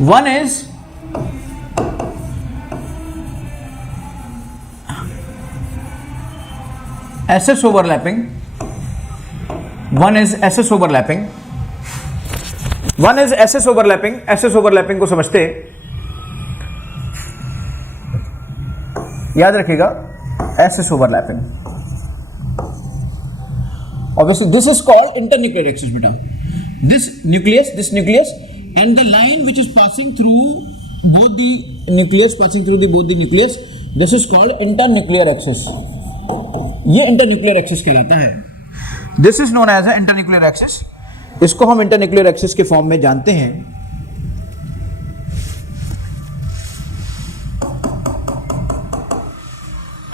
One is SS overlapping, one is SS overlapping, one is SS overlapping. SS overlapping को समझते, याद रखिएगा SS overlapping. Obviously this is called internuclear axis beta. This nucleus and the line which is passing through both the nucleus, this is called internuclear axis. ये internuclear axis कहलाता है. This is known as a internuclear axis. इसको हम internuclear axis के form में जानते हैं.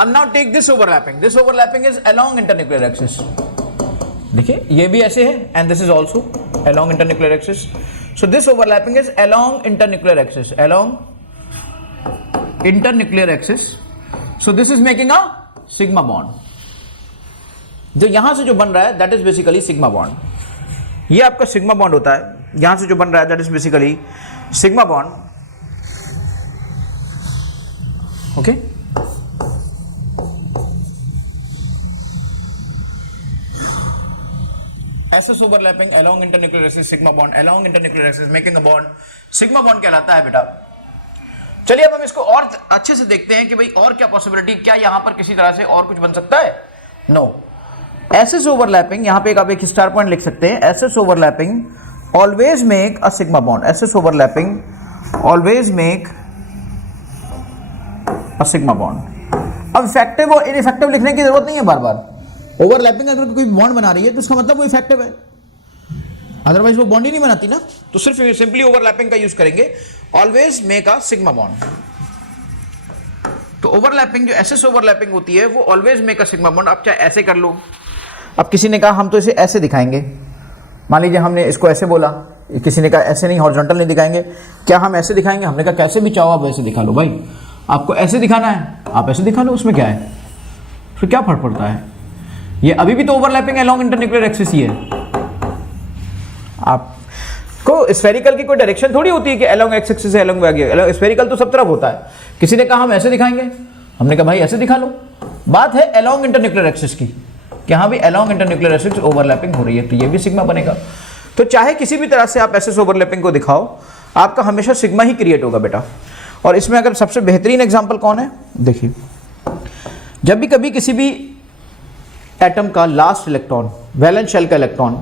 अब now take this overlapping. This overlapping is along internuclear axis. देखिए ये भी ऐसे है and this is also along internuclear axis. So this overlapping is along internuclear axis. Along internuclear axis. So this is making a sigma bond. जो यहां से जो बन रहा है that is basically sigma bond. ये आपका सिग्मा बॉन्ड होता है. यहां से जो बन रहा है that is basically sigma bond. Okay. SS overlapping along internuclear axis sigma bond along internuclear axis making a bond sigma bond कहलाता है बेटा. चलिए अब हम इसको और अच्छे से देखते हैं कि भाई और क्या पॉसिबिलिटी, क्या यहां पर किसी तरह से और कुछ बन सकता है. नो. SS ओवरलैपिंग, यहां पे आप एक स्टार पॉइंट लिख सकते हैं. SS overlapping always make a sigma bond. SS overlapping always make a sigma bond. अब इफेक्टिव और इनइफेक्टिव लिखने की जरूरत नहीं है बार बार. ओवरलैपिंग अगर कोई बॉन्ड बना रही है तो इसका मतलब वो इफेक्टिव है, अदरवाइज वो बॉन्ड ही नहीं बनाती ना. तो सिर्फ सिंपली ओवरलैपिंग का यूज करेंगे. Always make a sigma bond. तो ओवरलैपिंग जो SS ओवरलैपिंग होती है वो always make a sigma bond. आप चाहे ऐसे कर लो. अब किसी ने कहा हम तो इसे ऐसे दिखाएंगे. मान लीजिए हमने इसको ऐसे बोला, किसी ने कहा ऐसे नहीं, हॉरिजॉन्टल नहीं दिखाएंगे. क्या हम ऐसे दिखाएंगे? हमने कहा कैसे भी चाहो आप वैसे दिखा लो भाई. आपको ऐसे दिखाना है आप ऐसे दिखा लो, उसमें क्या है, फिर क्या फर्क पड़ता है. ये अभी भी तो ओवरलैपिंग अलोंग इंटरन्यूक्लियर एक्सिस ही है. आपको स्फेरिकल की कोई डायरेक्शन थोड़ी होती है कि अलोंग एक्स एक्सिस से अलोंग वाई. स्फेरिकल तो सब तरफ होता है. किसी ने कहा हम ऐसे दिखाएंगे, हमने कहा भाई ऐसे दिखा लो. बात है अलोंग इंटरन्यूक्लियर एक्सिस की, कि हाँ भी अलोंग इंटरन्यूक्लियर एक्सिस ओवरलैपिंग हो रही है, तो ये भी सिग्मा बनेगा. तो चाहे किसी भी तरह से आप SS ओवरलैपिंग को दिखाओ, आपका हमेशा सिग्मा ही क्रिएट होगा बेटा. और इसमें अगर सबसे बेहतरीन एग्जाम्पल कौन है, देखिए जब भी कभी किसी भी एटम का लास्ट इलेक्ट्रॉन वैलेंस शेल का इलेक्ट्रॉन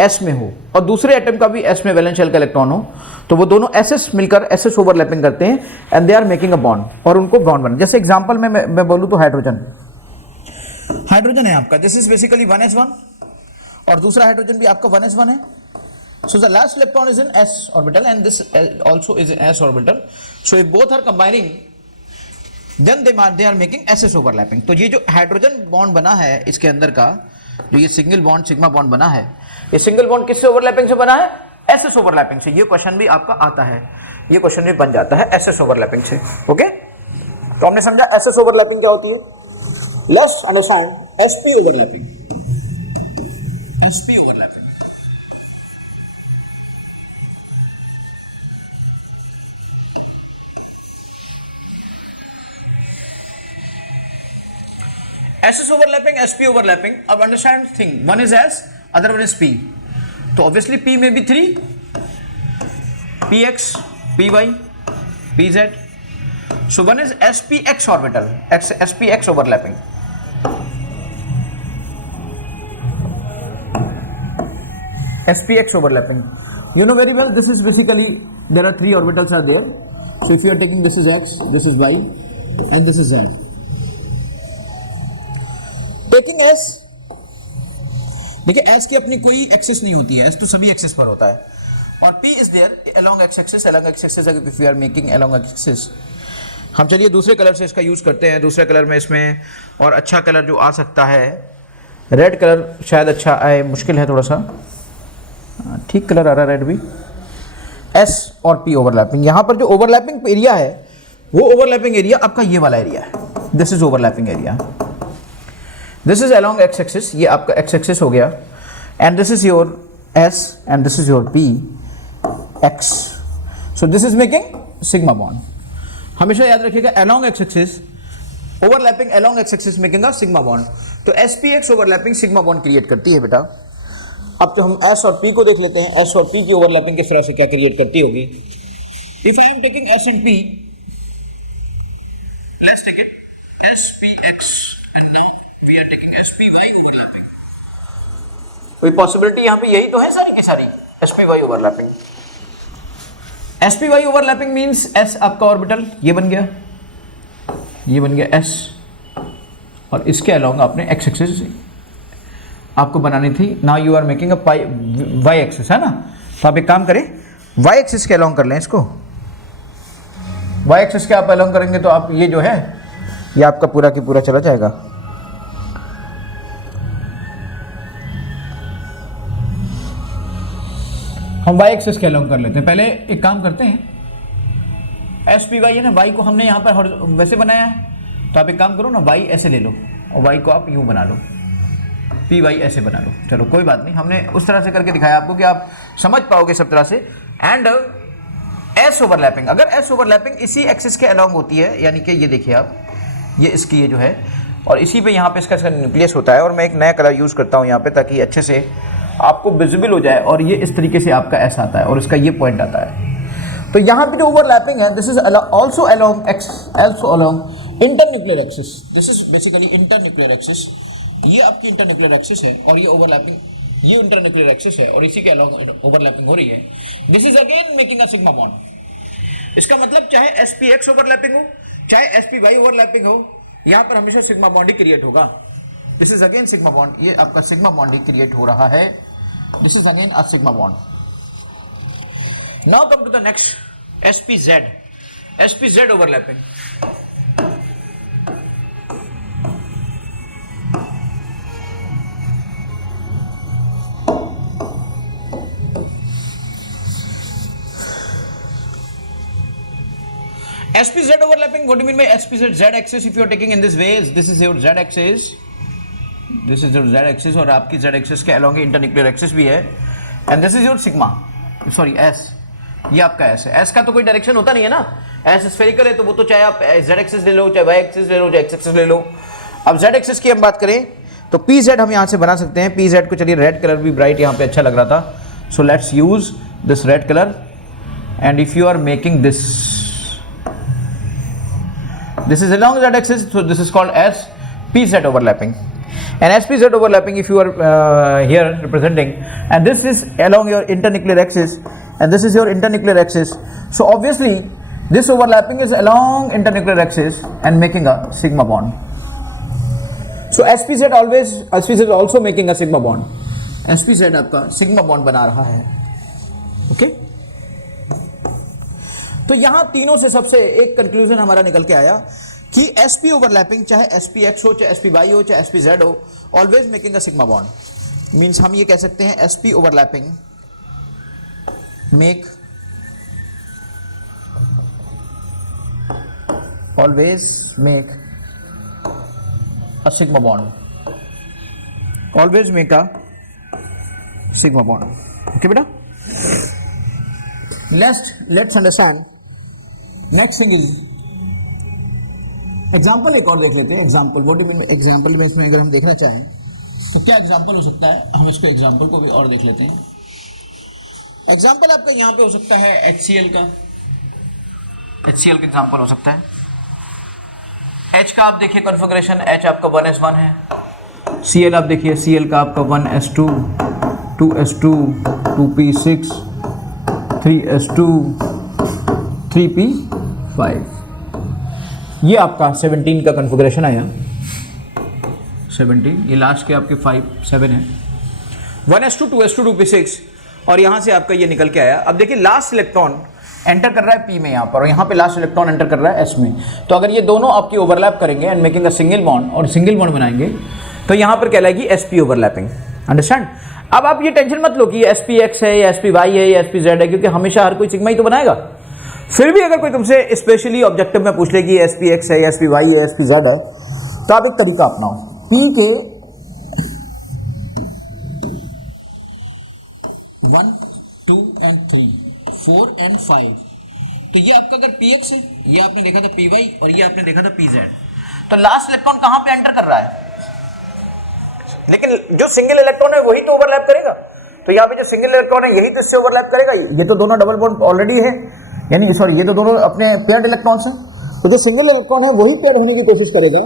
S में हो और दूसरे एटम का भी S में वैलेंस शेल का इलेक्ट्रॉन हो, तो वो दोनों SS मिलकर SS ओवरलैपिंग करते हैं and they are making a bond. और उनको बॉन्ड बना. जैसे एग्जांपल में मैं बोलूं तो हाइड्रोजन है आपका. दिस इज बेसिकली 1s1 और दूसरा हाइड्रोजन भी आपका 1s1 है. So the last electron is in S orbital and this also is in S orbital. So if both are combining then they are making SS overlapping. तो ये जो hydrogen bond बना है इसके अंदर का, जो ये सिंगल बॉन्ड सिग्मा बॉन्ड बना है, ये सिंगल बॉन्ड किससे ओवरलैपिंग से बना है? SS ओवरलैपिंग से. ये क्वेश्चन भी आपका आता है, ये क्वेश्चन भी बन जाता है SS ओवरलैपिंग से. ओके. तो हमने समझा SS ओवरलैपिंग क्या होती है. Let's understand SP overlapping. SP overlapping SS overlapping, SP overlapping. अब understand thing. One is S, other one is P. तो obviously P में भी 3, PX, PY, PZ. So one is SPX orbital, SPX overlapping. SPX overlapping. You know very well. This is basically there are 3 orbitals are there. So if you are taking this is X, this is Y, and this is Z. Taking S, देखिए S की अपनी कोई axis नहीं होती है. S तो सभी axis पर होता है. और P is there along x axis. Along x axis if you are making along axis. हम चलिए दूसरे कलर से इसका यूज करते हैं. दूसरे कलर में इसमें और अच्छा कलर जो आ सकता है, रेड कलर शायद अच्छा आए, मुश्किल है थोड़ा सा. ठीक कलर आ रहा है रेड भी. S और P ओवरलैपिंग. यहाँ पर जो ओवरलैपिंग एरिया है वो ओवरलैपिंग एरिया आपका ये वाला एरिया है. This is overlapping area. This is along x axis. ये आपका एक्स एक्सिस हो गया. And this is your S and this is your P, X. So this is making sigma bond. हमेशा याद रखिएगा along x axis overlapping along x axis making a sigma bond. तो sp(x) overlapping sigma bond create करती है बेटा। अब तो हम s और p को देख लेते हैं, s और p की ओवरलैपिंग किस तरह से क्या क्रिएट करती होगी। If I am taking s and p, let's take it sp(x) and now we are taking sp(y) overlapping. कोई पॉसिबिलिटी यहां पे यही तो है सारी की सारी, sp(y) overlapping. sp(y) overlapping means s आपका ऑर्बिटल ये बन गया, ये बन गया s, और इसके अलोंग आपने x एक्सिस आपको बनानी थी। Now you are making a y axis, है ना। तो आप एक काम करें, y एक्सिस के अलोंग कर लें इसको। y एक्सिस के आप अलोंग करेंगे तो आप ये जो है ये आपका पूरा की पूरा चला जाएगा। हम y एक्सिस के अलोंग कर लेते हैं। पहले एक काम करते हैं, sp(y) है ना, y को हमने यहाँ पर वैसे बनाया है, तो आप एक काम करो ना, y ऐसे ले लो और y को आप यूं बना लो, py ऐसे बना लो। चलो कोई बात नहीं, हमने उस तरह से करके दिखाया आपको कि आप समझ पाओगे सब तरह से। एंड s ओवरलैपिंग, अगर s ओवरलैपिंग इसी एक्सिस के अलोंग होती है, यानी कि ये देखिए आप, ये इसकी ये जो है, और इसी पे यहाँ पे इसका न्यूक्लियस होता है, और मैं एक नया कलर यूज़ करता हूँ यहाँ पे ताकि अच्छे से आपको विजिबल हो जाए, और ये इस तरीके से आपका s आता है और इसका ये पॉइंट आता है। तो यहाँ पे जो ओवरलैपिंग है, this is also along x, also along internuclear axis. This is basically internuclear axis, ये आपकी इंटरन्यूक्लियर एक्सिस है, और ये ओवरलैपिंग ये इंटरन्यूक्लियर एक्सिस है, और इसी के अलोंग ओवरलैपिंग हो रही है। This is again making a sigma bond. इसका मतलब चाहे sp(x) ओवरलैपिंग हो, चाहे sp(y) ओवरलैपिंग हो, यहाँ पर हमेशा सिग्मा बॉन्ड ही क्रिएट होगा। This is again sigma bond, ये आपका सिग्मा बॉन्ड ही क्रिएट हो रहा है। This is again a sigma bond. Now come to the next, sp(z). sp(z) overlapping. sp(z) overlapping, what do you mean by sp(z) z axis? If you are taking in this way, this is your z axis, this is your z axis, और आपकी z axis के along internuclear axis भी है, and this is your sigma, sorry s, ये आपका s है। s का तो कोई डायरेक्शन होता नहीं है ना, s स्फेरिकल है, तो वो तो चाहे आप z एक्सिस ले लो, चाहे y एक्सिस ले लो, चाहे x एक्सिस ले लो। अब z एक्सिस की हम बात करें तो pz हम यहाँ से बना सकते हैं। pz को चलिए, रेड कलर भी ब्राइट यहाँ पे अच्छा लग रहा था, so let's use this red colour. And if you are making this is along z axis, so this is called as pz overlapping. And sp(z) overlapping, if you are here representing, and this is along your internuclear axis, and this is your internuclear axis, so obviously this overlapping is along internuclear axis and making a sigma bond. So sp(z) is also making a sigma bond. sp(z) आपका sigma bond बना रहा है, okay? तो यहां तीनों से सबसे एक कंक्लूजन हमारा निकल के आया कि sp ओवरलैपिंग, चाहे sp(x) हो, चाहे sp(y) हो, चाहे sp(z) हो, always making a sigma bond. Means हम ये कह सकते हैं sp overlapping make always make a sigma bond, always make a sigma bond. Okay बेटा, let's understand. Next thing is example, एक और देख लेते हैं। Example, what do you mean example में, इसमें अगर हम देखना चाहें तो क्या एग्जाम्पल हो सकता है, हम इसको एग्जाम्पल को भी और देख लेते हैं। एग्जाम्पल आपका यहाँ पे हो सकता है HCl का, HCl का एग्जाम्पल हो सकता है। H का आप देखिए कॉन्फ़िगरेशन, H आपका 1s1 है। Cl आप देखिए, Cl का आपका 1s2, 2s2, 2p6, 3s2, 3p5, ये आपका 17 का कॉन्फ़िगरेशन आया। 17, ये लास्ट के आपके 5-7 है, 1s2, 2s2, 2p6, और यहाँ से आपका ये निकल के आया। अब देखिए लास्ट इलेक्ट्रॉन एंटर कर रहा है p में यहाँ पर, और यहाँ पे लास्ट इलेक्ट्रॉन एंटर कर रहा है s में। तो अगर ये दोनों आपकी ओवरलैप करेंगे and making a single bond, और सिंगल बॉन्ड बनाएंगे, तो यहाँ पर कहलाएगी sp ओवरलैपिंग। अंडरस्टैंड? अब आप ये टेंशन मत लो कि ये sp(x) है या sp(y) है या sp(z) है, क्योंकि हमेशा हर कोई सिग्मा ही तो बनाएगा। फिर भी अगर कोई तुमसे स्पेशली ऑब्जेक्टिव में पूछ ले कि sp(x) है या sp(y) है, sp(z) है, तो आप एक तरीका अपनाओ। p के 1, 2 and 3, 4 and 5, तो ये आपका अगर px है, ये आपने देखा था py और ये आपने देखा था pz, तो लास्ट इलेक्ट्रॉन कहां पे एंटर कर रहा है? लेकिन जो सिंगल इलेक्ट्रॉन है वही तो ओवरलैप करेगा, तो यहाँ पे जो सिंगल इलेक्ट्रॉन है यही तो इससे ओवरलैप करेगा। ये तो दोनों डबल बॉन्ड ऑलरेडी है, यानी सॉरी ये तो दोनों अपने पेयर्ड इलेक्ट्रॉन्स हैं, तो जो सिंगल इलेक्ट्रॉन है वही पेयर होने की कोशिश करेगा,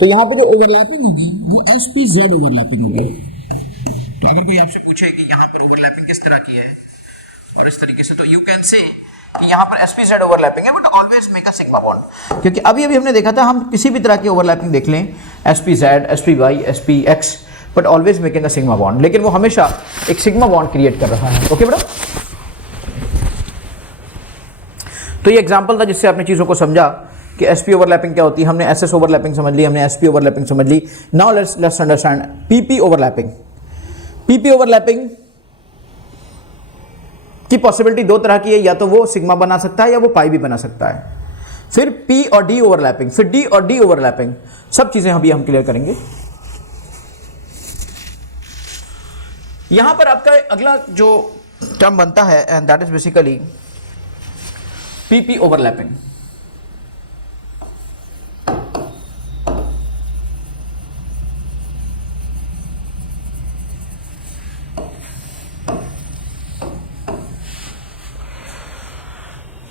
तो यहाँ पे जो ओवरलैपिंग होगी वो sp-z ओवरलैपिंग होगी। तो अगर कोई आपसे पूछे कि यहाँ पर ओवरलैपिंग किस तरह की है और इस तरीके से, तो यू कैन से कि यहाँ पर sp-z ओवरलैपिंग है, but always make a sigma bond, क्योंकि अभी हमने देखा था हम किसी भी तरह की ओवरलैपिंग देख लें sp-z, sp-y, sp-x, but always making a sigma bond, लेकिन वो हमेशा एक सिग्मा बॉन्ड क्रिएट कर रहा है। ओके बेटा, तो ये एग्जांपल था जिससे आपने चीजों को समझा कि sp ओवरलैपिंग क्या होती है। हमने ss ओवरलैपिंग समझ ली, हमने sp ओवरलैपिंग समझ ली। Now let's understand pp overlapping. pp overlapping की पॉसिबिलिटी दो तरह की है, या तो वो सिग्मा बना सकता है या वो पाई भी बना सकता है। फिर p और d ओवरलैपिंग, फिर d और d ओवरलैपिंग, सब चीजें अभी हम क्लियर करेंगे। यहां पर आपका अगला जो टर्म बनता है and that is basically PP overlapping.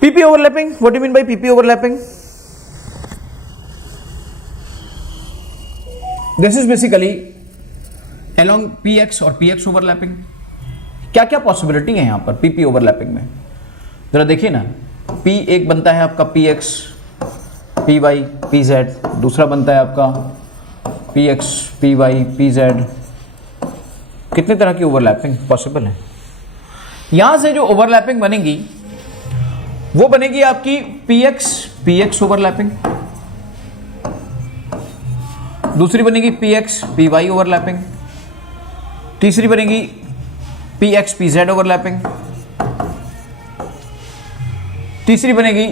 PP overlapping, what do you mean by PP overlapping? This is basically along PX और PX overlapping। क्या क्या पॉसिबिलिटी है यहाँ पर PP overlapping में, जरा देखिए ना। P एक बनता है आपका PX, PY, PZ, दूसरा बनता है आपका PX, PY, PZ। कितने तरह की ओवरलैपिंग पॉसिबल है। यहां से जो ओवरलैपिंग बनेगी वो बनेगी आपकी PX, PX ओवरलैपिंग, दूसरी बनेगी PX, PY ओवरलैपिंग, तीसरी बनेगी PX, PZ ओवरलैपिंग, तीसरी बनेगी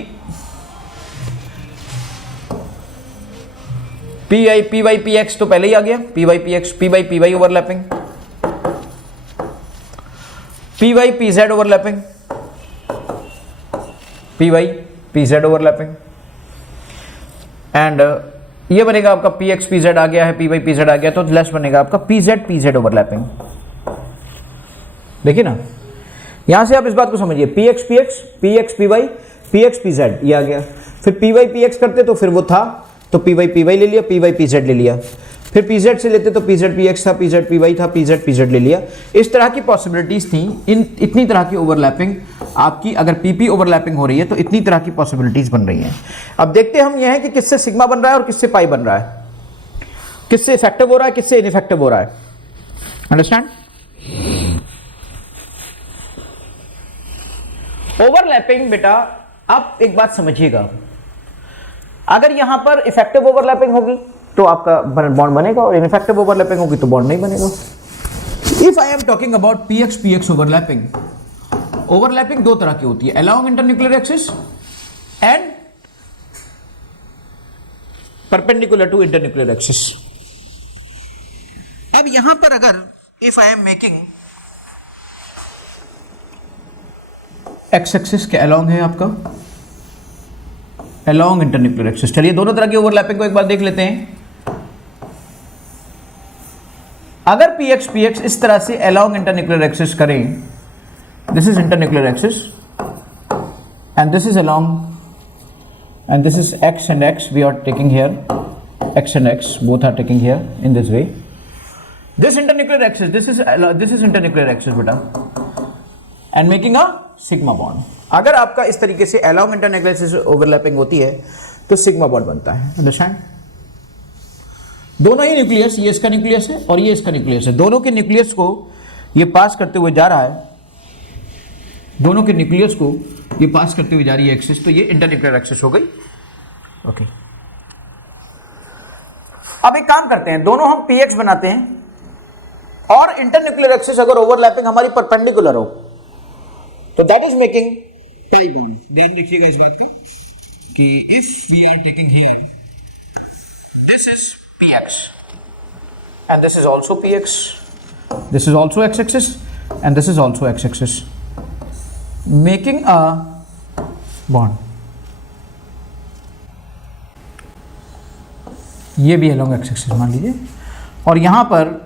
PY, PX तो पहले ही आ गया, PY, PX, PY overlapping, PY, PZ overlapping, PY, PZ overlapping, and ये बनेगा आपका PX, PZ आ गया है, PY, PZ आ गया, तो लेस बनेगा आपका PZ, PZ ओवरलैपिंग। देखिए ना, यहां से आप इस बात को समझिए, PX, PX, PX, PY, PX, PZ ये आ गया, फिर PY, PX करते तो फिर वो था, तो PY, PY ले लिया, PY, PZ ले लिया, फिर PZ से लेते तो PZ, PX था, PZ, PY था, PZ, PZ ले लिया। इस तरह की पॉसिबिलिटीज थी, इतनी तरह की ओवरलैपिंग आपकी अगर PP ओवरलैपिंग हो रही है तो इतनी तरह की पॉसिबिलिटीज बन रही हैं। अब देखते हम यह है कि किससे सिग्मा बन रहा है और किससे पाई बन रहा है, किससे इफेक्टिव हो रहा है, किससे इनइफेक्टिव हो रहा है। अंडरस्टैंड? ओवरलैपिंग बेटा आप एक बात समझिएगा, अगर यहां पर इफेक्टिव ओवरलैपिंग होगी तो आपका बॉन्ड बनेगा और इनइफेक्टिव ओवरलैपिंग होगी तो बॉन्ड नहीं बनेगा। If I am talking about PX, PX overlapping, overlapping दो तरह की होती है, along internuclear axis and perpendicular to internuclear axis. अब यहां पर अगर if I am making x axis के अलोंग है आपका, अलोंग इंटरन्यूक्लियर एक्सिस। चलिए दोनों तरह की ओवरलैपिंग को एक बार देख लेते हैं। अगर PX, PX इस तरह से अलोंग इंटरन्यूक्लियर एक्सिस करें, this is internuclear axis and this is along and this is x and x we are taking here, x and x both are taking here in this way, this internuclear axis, this is internuclear axis beta and making a sigma bond। अगर आपका इस तरीके से along internuclear axis overlapping होती है तो sigma bond बनता है। अंडरस्टैंड? दोनों ही न्यूक्लियस, ये इसका न्यूक्लियस है और ये इसका न्यूक्लियस है, दोनों के न्यूक्लियस को ये पास करते हुए जा रहा है, दोनों के न्यूक्लियस को ये पास करते हुए जा रही है एक्सिस, तो ये इंटरन्यूक्लियर एक्सिस हो गई। ओके, अब एक काम करते हैं, दोनों हम PX बनाते हैं और इंटरन्यूक्लियर एक्सिस अगर ओवरलैपिंग हमारी परपेंडिकुलर हो तो that is making pi bond. ध्यान रखिएगा इस बात का कि if we are taking here this is PX and this is also PX, this is also X axis and this is also X axis, making a bond, ये भी along x axis मान लीजिए, और यहां पर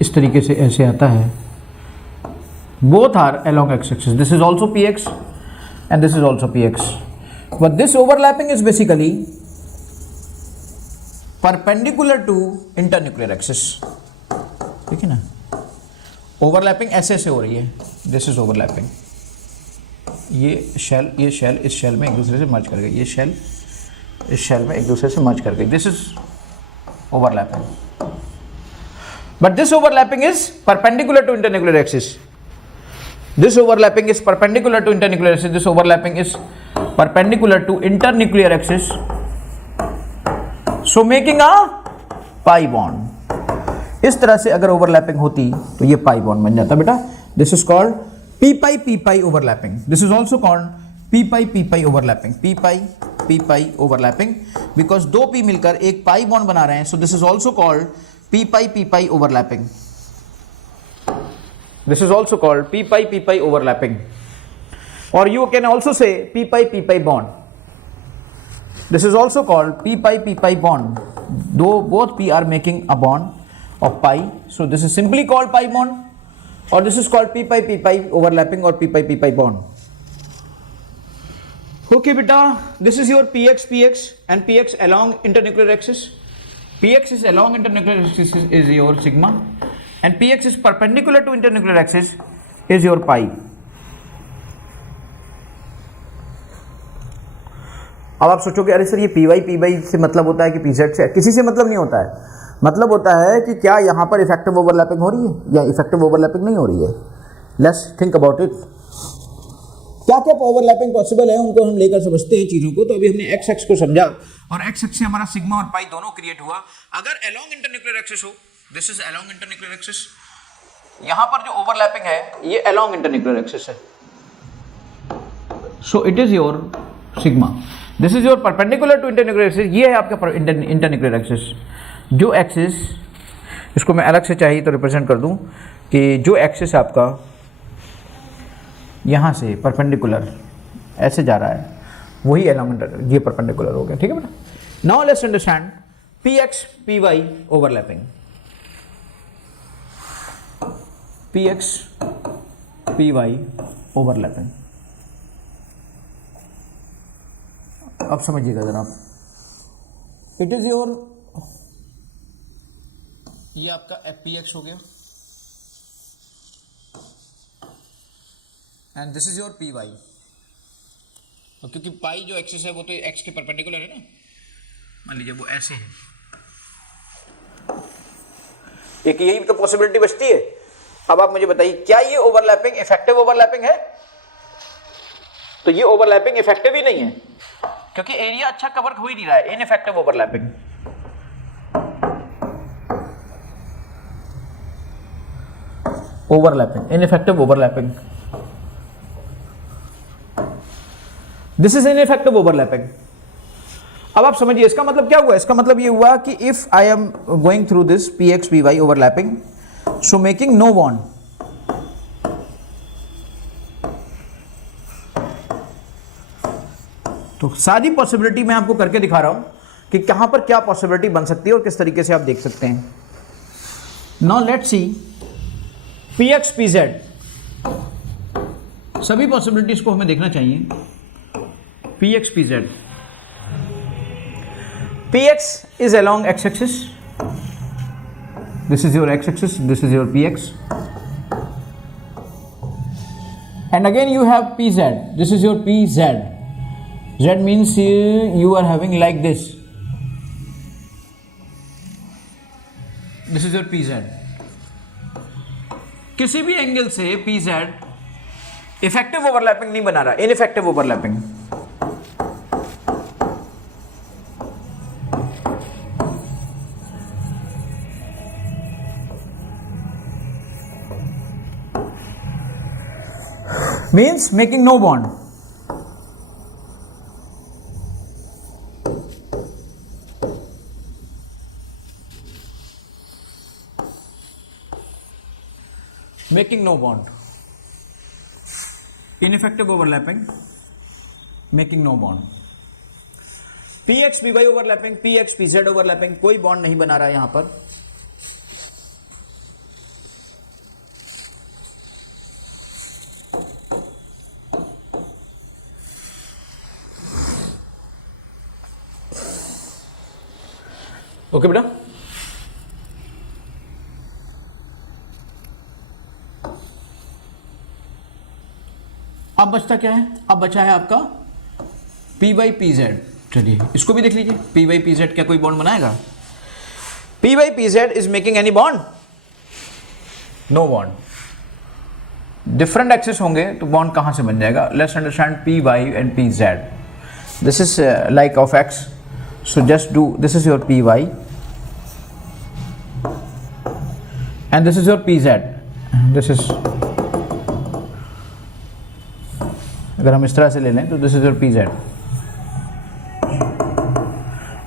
इस तरीके से ऐसे आता है, both are along x axis. This is also px and this is also px, but this overlapping is basically perpendicular to internuclear axis. ठीक है ना, ओवरलैपिंग ऐसे ऐसे हो रही है, दिस इज ओवरलैपिंग, ये शेल इस शेल में एक दूसरे से मर्ज कर गई, ये शेल इस शेल में एक दूसरे से मर्ज कर गई, this is overlapping, but this overlapping is perpendicular to internuclear axis. This overlapping is perpendicular to internuclear axis. This overlapping is perpendicular to internuclear axis, so making a pi bond. इस तरह से अगर ओवरलैपिंग होती तो ये pi bond बन जाता बेटा. This is called P pi overlapping. This is also called P pi overlapping. P pi overlapping, because दो पी मिलकर एक पाई बॉन्ड बना रहे हैं. सो this is also called P pi overlapping. This is also called p pi overlapping, or you can also say p pi bond. This is also called p pi bond. Though both p are making a bond of pi, so this is simply called pi bond, or this is called p pi overlapping or p pi bond. Okay beta, this is your px and px along internuclear axis. Px is along internuclear axis is your sigma, and px is perpendicular to internuclear axis is your pi. अब आप सोचोगे अरे sir ये P Y से मतलब होता है कि पी जेड से? किसी से मतलब नहीं होता है. मतलब होता है कि क्या यहाँ पर इफेक्टिव ओवरलैपिंग हो रही है या इफेक्टिव ओवरलैपिंग नहीं हो रही है. Let's think about it. क्या क्या ओवरलैपिंग पॉसिबल है उनको हम लेकर समझते हैं चीज़ों को. तो अभी हमने एक्स एक्स को समझा, और एक्स एक्स से हमारा सिग्मा और पाई दोनों क्रिएट हुआ. अगर अलोंग इंटरन्यूक्लियर एक्सिस हो, this is along internuclear axis, यहां पर जो ओवरलैपिंग है ये अलोंग इंटरन्यूक्लियर एक्सिस है. So it is your sigma. This is your perpendicular to internuclear axis. ये है आपका इंटरन्यूक्लियर एक्सिस. जो एक्सिस, इसको मैं अलग से चाहिए तो रिप्रेजेंट कर दूं कि जो एक्सिस आपका यहां से परपेंडिकुलर ऐसे जा रहा है वही अलोंग, ये परपेंडिकुलर हो गया. ठीक है बेटा. Now let's understand P X P Y overlapping. px py overlapping. अब समझिएगा जरा. इट इज योर, ये आपका px हो गया, and this is your py. तो क्योंकि पाई जो एक्सिस है वो तो x के परपेंडिकुलर है ना, मान लीजिए वो ऐसे है. एक यही तो पॉसिबिलिटी बचती है. अब आप मुझे बताइए क्या ये ओवरलैपिंग इफेक्टिव ओवरलैपिंग है? तो ये ओवरलैपिंग इफेक्टिव ही नहीं है, क्योंकि एरिया अच्छा कवर हो ही नहीं रहा है. Ineffective overlapping. Overlapping, ineffective overlapping. This is ineffective overlapping. अब आप समझिए इसका मतलब क्या हुआ. इसका मतलब ये हुआ कि if I am going through this P X P Y overlapping, so making no bond, तो सारी पॉसिबिलिटी मैं आपको करके दिखा रहा हूं कि कहां पर क्या पॉसिबिलिटी बन सकती है और किस तरीके से आप देख सकते हैं. Now let's see P X P Z. सभी पॉसिबिलिटीज को हमें देखना चाहिए. P X P Z. P X is along x axis. This is your x-axis, this is your px, and again you have pz. This is your pz. Z means you are having like this. This is your pz. किसी भी angle से pz effective overlapping नहीं बना रहा, ineffective overlapping. means making no bond. Making no bond. Ineffective overlapping, making no bond. PX PY overlapping, PX PZ overlapping, कोई bond नहीं बना रहा है यहां पर। ओके बेटा, अब बचता क्या है? अब बचा है आपका पी वाई पी जेड। चलिए इसको भी देख लीजिए, पी वाई पी जेड क्या कोई बॉन्ड बनाएगा? P Y P Z is making any bond? No bond. Different axis होंगे तो बॉन्ड कहां से बन जाएगा? Let's understand P Y and P Z. This is like of X, so just do, this is your P Y and this is your pz, this is, अगर हम इस तरह से ले लें तो this is your pz।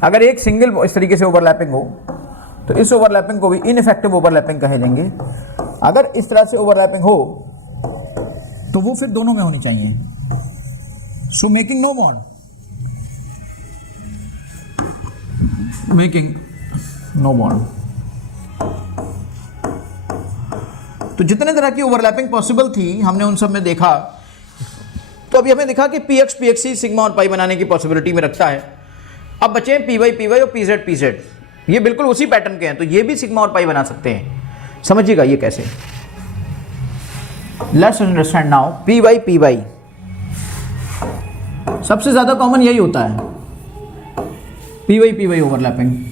अगर एक सिंगल इस तरीके से ओवरलैपिंग हो तो इस ओवरलैपिंग को भी इनइफेक्टिव ओवरलैपिंग कहे जाएंगे। अगर इस तरह से ओवरलैपिंग हो तो वो फिर दोनों में होनी चाहिए, so making no bond, making no bond. तो जितने तरह की ओवरलैपिंग पॉसिबल थी हमने उन सब में देखा, तो अभी हमें दिखा कि पीएक्स पीएक्सी सिग्मा और पाई बनाने की पॉसिबिलिटी में रखता है। अब बचे पीवाई पीवाई और पीजेड पीजेड, ये बिल्कुल उसी पैटर्न के हैं, तो ये भी सिग्मा और पाई बना सकते हैं। समझिएगा ये कैसे। Let's understand now PY PY, सबसे ज्यादा कॉमन यही होता है, पीवाई पीवाई ओवरलैपिंग।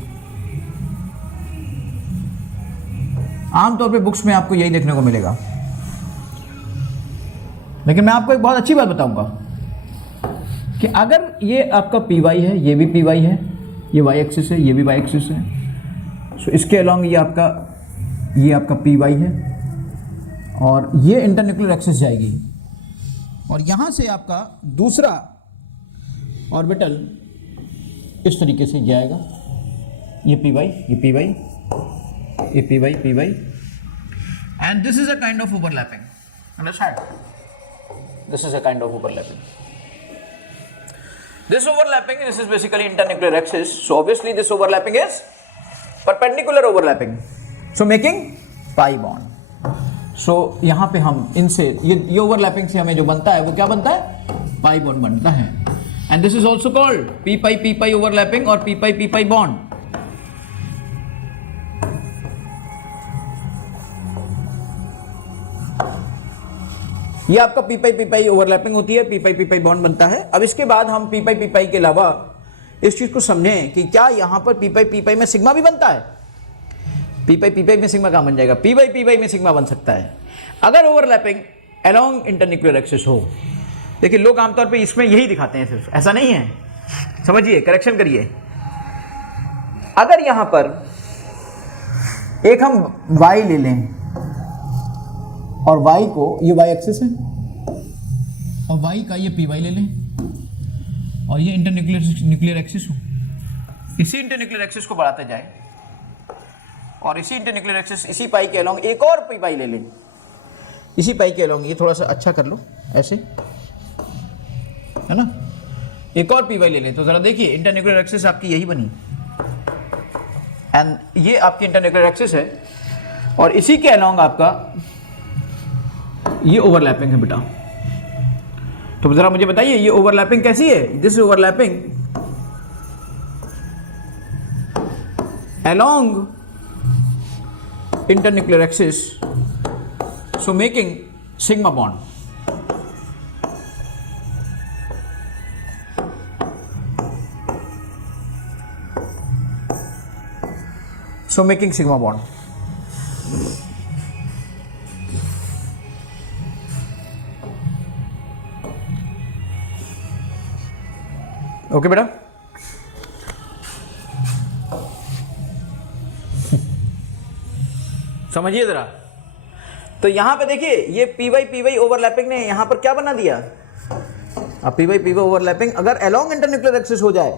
आमतौर पे बुक्स में आपको यही देखने को मिलेगा, लेकिन मैं आपको एक बहुत अच्छी बात बताऊंगा कि अगर ये आपका पी वाई है, ये भी पी वाई है, ये वाई एक्सिस है, ये भी वाई एक्सिस है, सो इसके अलॉन्ग ये आपका पी वाई है और ये इंटरन्यूक्लियर एक्सिस जाएगी और यहाँ से आपका दूसरा ऑर्बिटल इस तरीके से जाएगा, ये पी वाई, ये पी वाई, ये P Y P Y, and this is a kind of overlapping. Understand? This is a kind of overlapping. This overlapping, this is basically internuclear axis, so obviously this overlapping is perpendicular overlapping, so making pi bond. So यहाँ पे हम इनसे ये overlapping से हमें जो बनता है वो क्या बनता है? pi bond बनता है, and this is also called p pi overlapping और p pi bond. ये आपका पी पाई ओवरलैपिंग होती है, पी पाई बॉन्ड बनता है। अब इसके बाद हम पी पाई के अलावा इस चीज को समझें कि क्या यहां पर पी पाई में सिग्मा भी बनता है? पी पाई में सिग्मा कहां बन जाएगा? पी पाई में सिग्मा बन सकता है अगर ओवरलैपिंग अलोंग इंटरन्यूक्लियर एक्सिस हो। देखिए लोग आमतौर पे इसमें यही दिखाते हैं, सिर्फ ऐसा नहीं है, समझिए, करेक्शन करिए। अगर यहां पर एक हम y ले लें और y को, ये y एक्सिस है और y का ये पी वाई ले लें और ये न्यूक्लियर एक्सिस हो, इसी इंटरन्यूक्लियर एक्सिस को बढ़ाते जाए और इसी इंटरन्यूक्लियर एक्सिस, इसी पाई के अलोंग एक और पी वाई ले लें, इसी पाई के अलोंग, ये थोड़ा सा अच्छा कर लो ऐसे, है ना, एक और पी वाई ले लें। तो जरा देखिए इंटरन्यूक्लियर एक्सिस आपकी यही बनी एंड ये आपकी इंटरन्यूक्लियर एक्सिस है और इसी के अलोंग आपका ये ओवरलैपिंग है बेटा। तो जरा मुझे बताइए ये ओवरलैपिंग कैसी है? This overlapping along internuclear axis, so making sigma bond. So making sigma bond. Okay बेटा, समझिए जरा। तो यहां पे देखिए ये पी वाई ओवरलैपिंग ने यहां पर क्या बना दिया? अब पी वाई ओवरलैपिंग अगर अलोंग इंटरन्यूक्लियर एक्सिस हो जाए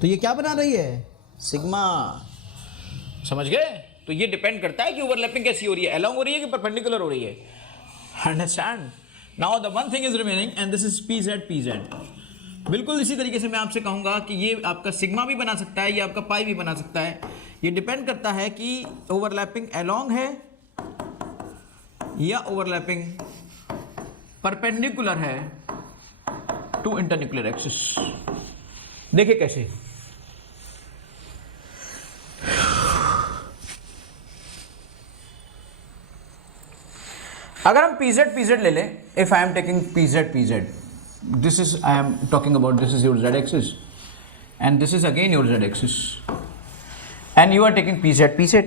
तो ये क्या बना रही है? सिग्मा। समझ गए? तो ये डिपेंड करता है कि ओवरलैपिंग कैसी हो रही है, अलोंग हो रही है कि परपेंडिकुलर हो रही है। Understand? Now the one thing is remaining and this is P Z P Z. बिल्कुल इसी तरीके से मैं आपसे कहूंगा कि ये आपका सिग्मा भी बना सकता है, ये आपका पाई भी बना सकता है। ये डिपेंड करता है कि ओवरलैपिंग अलोंग है या ओवरलैपिंग परपेंडिकुलर है टू इंटरन्यूक्लियर एक्सिस। देखिए कैसे, अगर हम pz ले लें, if I am taking pz, this is I am talking about, this is your z axis and this is again your z axis and you are taking pz,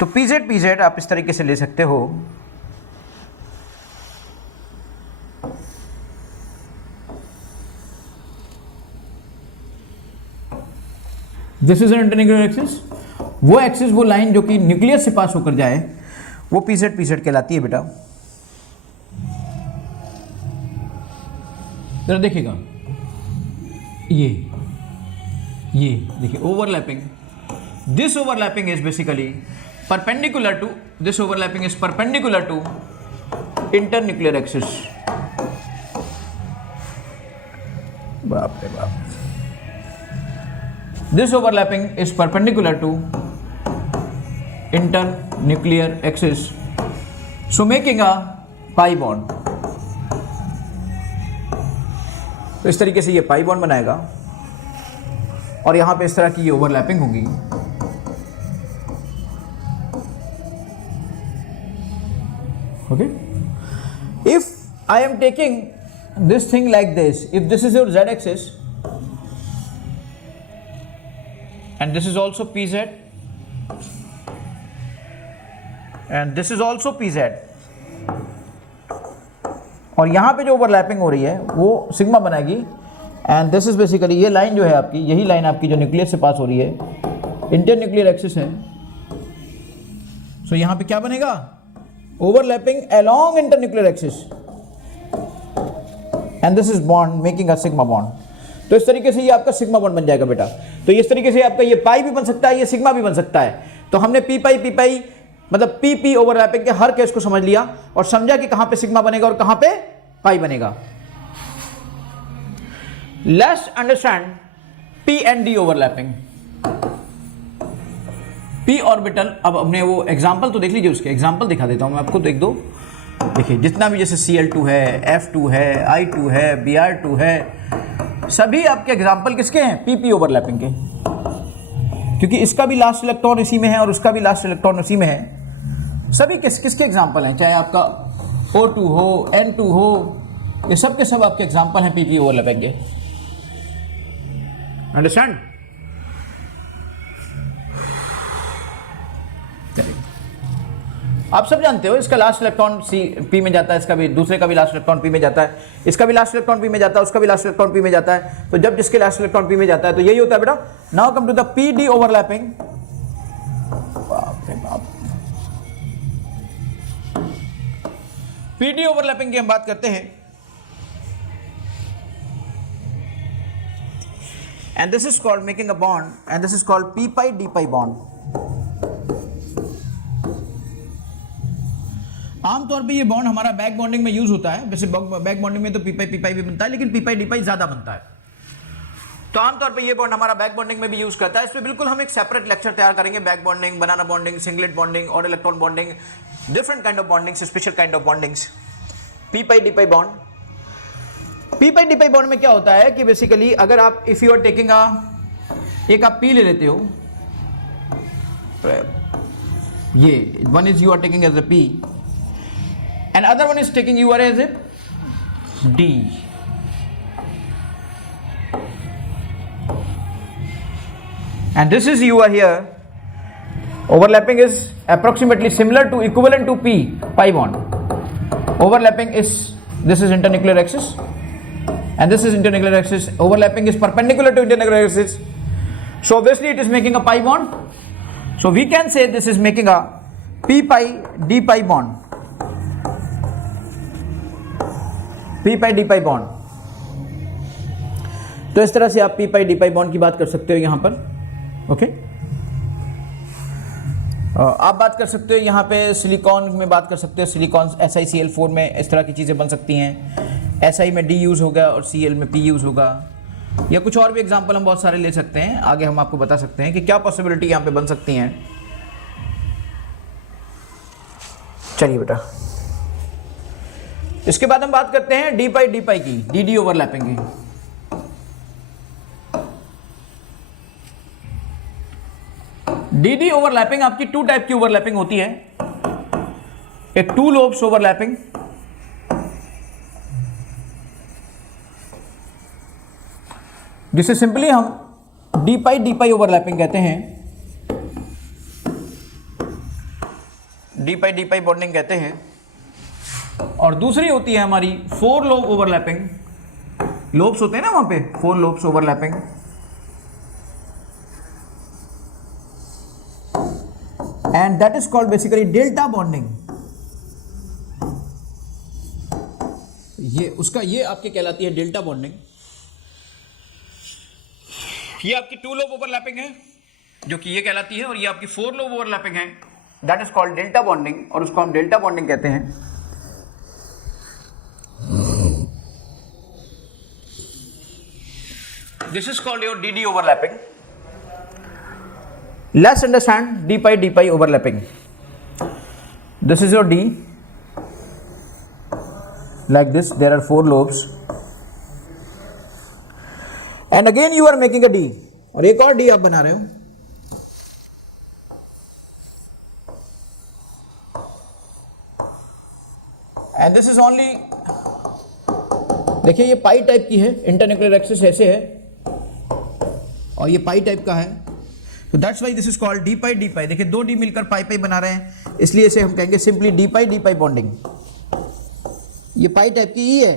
तो pz आप इस तरीके से ले सकते हो। This is an internuclear axis, वो axis, वो लाइन जो कि न्यूक्लियस से पास होकर जाए वो pz कहलाती है बेटा। जरा देखिएगा, ये देखिए overlapping, this overlapping is basically perpendicular to, this overlapping is perpendicular to internuclear axis. बाप रे बाप, this overlapping is perpendicular to internuclear axis, so making a pi bond. तो इस तरीके से ये पाई बॉन्ड बनाएगा और यहां पे इस तरह की ये ओवरलैपिंग होगी। Okay, if I am taking this thing like this, if this is your z axis and this is also pz and this is also pz, और यहां पे जो ओवरलैपिंग हो रही है वो सिग्मा बनाएगी एंड दिस इज बेसिकली, ये लाइन जो है आपकी, यही लाइन आपकी जो न्यूक्लियस से पास हो रही है, इंटरन्यूक्लियर एक्सिस है। सो यहां पे क्या बनेगा, overlapping along internuclear axis and this is bond making a sigma bond. तो इस तरीके से ये आपका सिग्मा बॉन्ड बन जाएगा बेटा। तो इस तरीके से आपका ये पाई भी बन सकता है, ये सिग्मा भी बन सकता है। तो हमने पी पाई मतलब पी ओवरलैपिंग के हर केस को समझ लिया और समझा कि कहां पे सिग्मा बनेगा और कहां पे पाई बनेगा। Let's understand P and D overlapping. P orbital, अब हमने वो एग्जांपल तो देख लीजिए, उसके एग्जांपल दिखा देता हूं मैं आपको, देख दो। देखिए जितना भी जैसे Cl2 है, F2 है, I2 है, Br2 है, सभी आपके एग्जांपल किसके हैं, पी ओवरलैपिंग के, क्योंकि इसका भी लास्ट इलेक्ट्रॉन इसी में है और उसका भी लास्ट इलेक्ट्रॉन उसी में है। सभी किसके एग्जाम्पल हैं, चाहे आपका O2 हो, N2 हो, ये सब के सब आपके एग्जाम्पल हैं पी ओवरलैपिंग के। अंडरस्टैंड? आप सब जानते हो इसका लास्ट इलेक्ट्रॉन पी में जाता है, इसका भी, दूसरे का भी लास्ट इलेक्ट्रॉन पी में जाता है, इसका भी लास्ट इलेक्ट्रॉन पी में जाता है, उसका भी लास्ट इलेक्ट्रॉन पी में जाता है। तो जब जिसके लास्ट इलेक्ट्रॉन पी में जाता है तो यही होता है बेटा। Now come to the P D overlapping. बाप रे बाप, पी डी ओवरलैपिंग की हम बात करते हैं and this is called making a bond and this is called P pi D pi bond. आमतौर पे ये बॉन्ड हमारा बैक बॉन्डिंग में यूज होता है। वैसे बैक बॉन्डिंग में तो पी पाई भी बनता है, लेकिन पी पाई डी पाई ज्यादा बनता है। तो आमतौर पे ये बॉन्ड हमारा बैक बॉन्डिंग में भी यूज करता है। इस पे बिल्कुल हम एक सेपरेट लेक्चर तैयार करेंगे, back bonding, banana bonding, singlet bonding और electron bonding, different kind of bondings, special kind of bondings. P pi D pi bond, P pi D pi bond में क्या होता है कि बेसिकली अगर आप, इफ यू आर टेकिंग एक आप पी ले लेते हो, ये one is you are taking as a P and other one is taking you as a D, and this is you are here, overlapping is approximately similar to, equivalent to P pi bond. Overlapping is, this is internuclear axis and this is internuclear axis. Overlapping is perpendicular to internuclear axis, so obviously it is making a pi bond. So we can say this is making a P pi D pi bond, P pi D pi bond. तो इस तरह से आप P pi D pi bond की बात कर सकते हो यहां पर। ओके, आप बात कर सकते हो यहाँ पे सिलिकॉन में बात कर सकते हो, सिलिकॉन SiCl4 में इस तरह की चीज़ें बन सकती हैं। Si में D यूज़ होगा और Cl में P यूज़ होगा, या कुछ और भी एग्जांपल हम बहुत सारे ले सकते हैं। आगे हम आपको बता सकते हैं कि क्या पॉसिबिलिटी यहाँ पे बन सकती हैं। चलिए बेटा, इसके बाद हम बात करते हैं डी पाई की, डी ओवरलैपिंग की। डी ओवरलैपिंग आपकी टू टाइप की ओवरलैपिंग होती है। एक टू लोब्स ओवरलैपिंग, जिसे सिंपली हम डी पाई ओवरलैपिंग कहते हैं, डी पाई बॉन्डिंग कहते हैं। और दूसरी होती है हमारी फोर लोब ओवरलैपिंग। लोब्स होते हैं ना वहां पे, four lobes overlapping. And that is called basically delta bonding. ये आपके कहलाती है डेल्टा बॉन्डिंग। ये आपकी टू लोब ओवरलैपिंग है जो कि ये कहलाती है, और ये आपकी फोर लोब ओवरलैपिंग है, that is called delta bonding, और उसको हम डेल्टा बॉन्डिंग कहते हैं। This is called your D overlapping. Let's understand D pi overlapping. This is your D, like this, there are four lobes, and again you are making a D, और एक और D आप बना रहे हो। and this is only, देखिए ये पाई type की है, इंटरन्यूक्लियर एक्सिस ऐसे है और ये पाई टाइप का है, तो that's why this is called D pi. देखिए दो डी मिलकर पाई बना रहे हैं, इसलिए इसे हम कहेंगे सिंपली डी पाई बॉन्डिंग। ये पाई टाइप की ही है,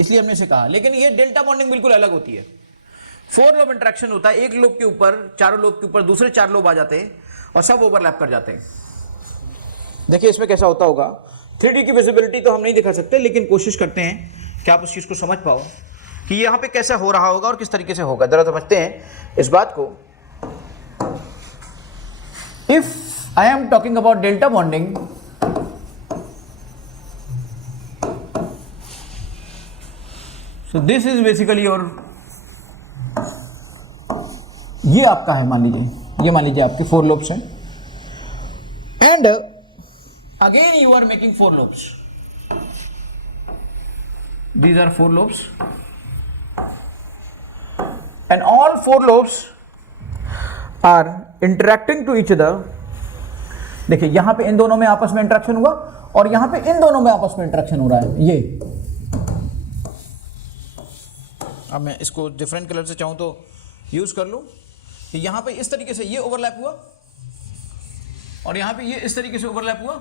इसलिए हमने इसे कहा। लेकिन ये डेल्टा बॉन्डिंग बिल्कुल अलग होती है। फोर लोब इंटरेक्शन होता है, एक लोब के ऊपर, चारों लोब के ऊपर दूसरे चार लोब आ जाते हैं और सब ओवरलैप कर जाते हैं। देखिए इसमें कैसा होता होगा। 3D की विजिबिलिटी तो हम नहीं दिखा सकते, लेकिन कोशिश करते हैं कि आप उस चीज को समझ पाओ कि यहाँ पे कैसा हो रहा होगा और किस तरीके से होगा। जरा समझते हैं इस बात को। If I am talking about delta bonding, so this is basically your, ये आपका है, मान लीजिए आपके फोर लोब्स हैं, and again you are making four lobes. These are four lobes and all four lobes are interacting to each other. देखिए यहां पे इन दोनों में आपस में इंटरेक्शन हुआ और यहां पे इन दोनों में आपस में इंटरेक्शन हो रहा है। ये अब मैं इसको डिफरेंट कलर से चाहूँ तो यूज़ कर लूँ कि यहाँ पे इस तरीके से ये ओवरलैप हुआ और यहाँ पे ये इस तरीके से ओवरलैप हुआ,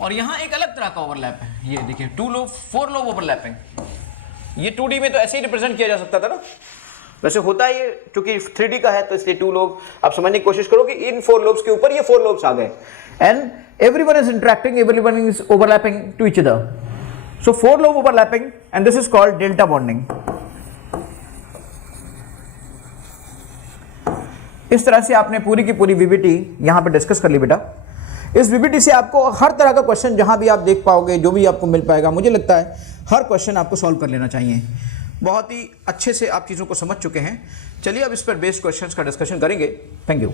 और यहाँ एक अलग तरह का ओवरलैप है। ये देखिए two lobe, four lobe overlapping. ये 2D में तो ऐसे ही रिप्रेजेंट किया जा सकता था ना, वैसे होता है ये, चूंकि 3D का है तो इसलिए टू लोब। आप समझने की कोशिश करो कि इन फोर लोब्स के ऊपर ये फोर लोब्स आ गए, and everyone is interacting, everyone is overlapping to each other. So four lobe overlapping, and this is called delta bonding. इस तरह से आपने पूरी की पूरी वीबीटी यहां पे डिस्कस कर ली बेटा। इस वीबीटी से आपको हर तरह का क्वेश्चन जहां भी आप देख पाओगे, जो भी आपको मिल पाएगा, मुझे लगता है हर क्वेश्चन आपको सॉल्व कर लेना चाहिए। बहुत ही अच्छे से आप चीज़ों को समझ चुके हैं। चलिए अब इस पर बेस्ड क्वेश्चंस का डिस्कशन करेंगे। Thank you.